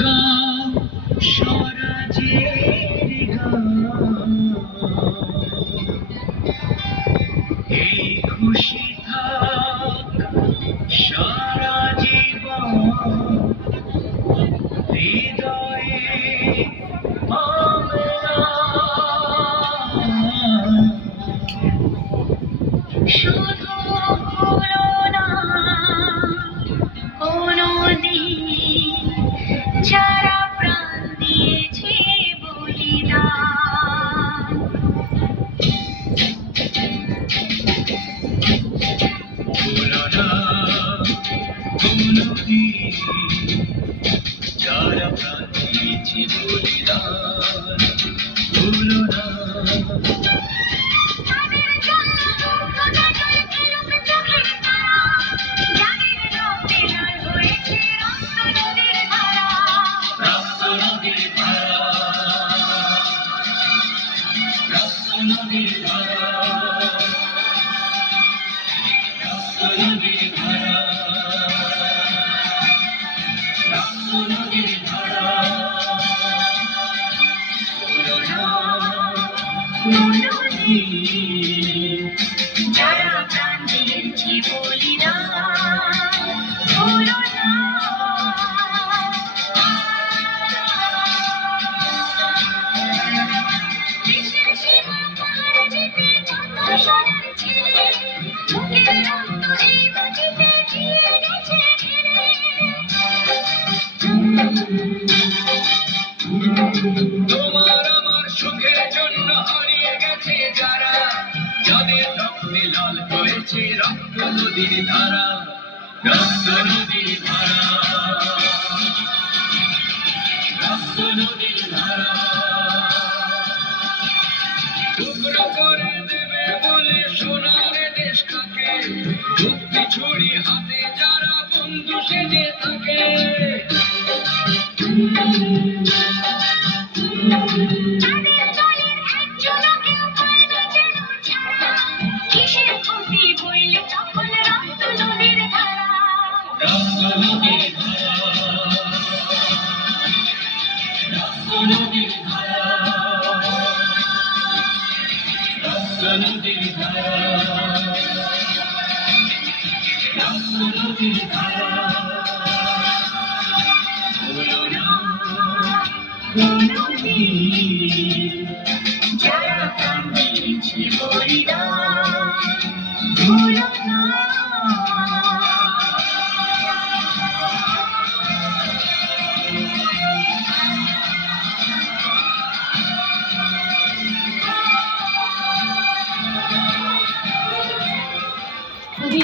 গাও স্বরাজের গান, এই খুশি থাক সারা জীবন হৃদয়ে আমরা। শুধু ভুলো না কোনদিন যারা প্রাণ দিয়েছে বলিদান। ভুলো না কোনদিন যারা প্রাণ দিয়েছে বলিদান। ভুলো না নদীর ধারা, নদীর ধারা, নদীর ধারা। যারা প্রাণ দিয়েছে বলিদান। ভুলো না দেশের সীমা পাহারা যেতে যত সোনার ছেলে বুকের রক্ত এই মাটিতে দিয়ে গেছে ঢেলে। তোমার আমার সুখের জন্য হারিয়ে গেছে যারা, যাদের রক্তে লাল হয়েছে রক্ত নদীর ধারা। রক্ত নদীর ধারা, রক্ত নদীর ধারা। টুকরো করে দেবে বলে সোনার দেশটাকে, মুক্তি ছুরি হাতে যারা বন্ধু সেজে থাকে। কিসের ক্ষতি বইলে তখন রক্ত নদীর ধারা। রক্ত নদীর ধারা, রক্ত নদীর ধারা, রক্ত নদীর ধারা, রক্ত নদীর ধারা। ভুলো না কোনদিন